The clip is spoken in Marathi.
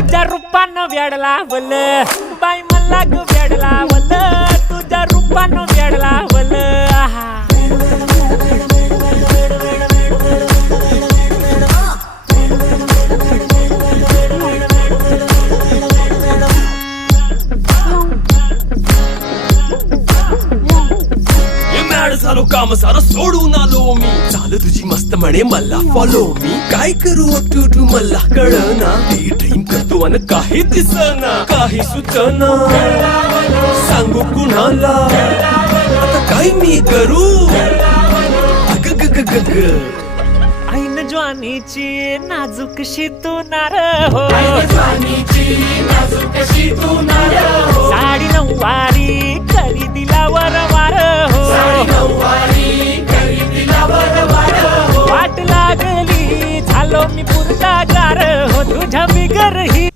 तुझ्या रूपानं वेडला वल बाई मला ग वेडला वल तुझ्या रूपानं वेडला वल झालो काम सारं सोडून आलो मी चाल तुझी मस्त म्हणे मला फॉलो मी काय करू टू मला कळना ड्रीम करतो आणि काही दिसना काही सुचना सांगू कुणाला आता काय मी करू अग ग ग ग ग ऐन ज्वानीची नाजूकशी तू नार हो साडी नऊवारी करी दिला वरवार हो वाट लागली झालो मी पुरता गार हो तुझ्या बिगर ही